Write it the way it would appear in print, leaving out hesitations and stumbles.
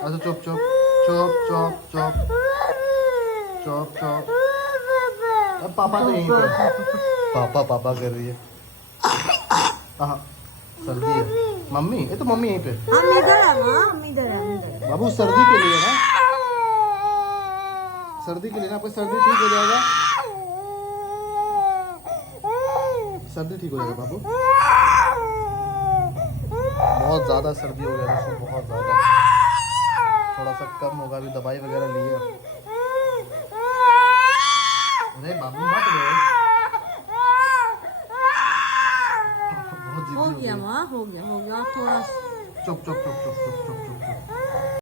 अच्छा चुप चुप चुप चुप चुप चुप चुप। अब पापा तो यहीं पे। पापा पापा कर रही है। हाँ सर्दी है। मम्मी ये तो मम्मी यहीं पे। हम इधर है माँ, हम इधर है। बाबू सर्दी के लिए ना, सर्दी के लिए ना, आपको सर्दी ठीक हो जाएगा। सर्दी ठीक हो जाएगा बाबू। बहुत ज़्यादा सर्दी हो गया था उसको, बहुत ज़्यादा। थोड़ा सा कम होगा, अभी दवाई वगैरह ली है। अरे बाबू मत रो। बहुत जिद्दी हो हो गया गई। माँ, हो गया थोड़ा। चुप चुप चुप चुप चुप चुप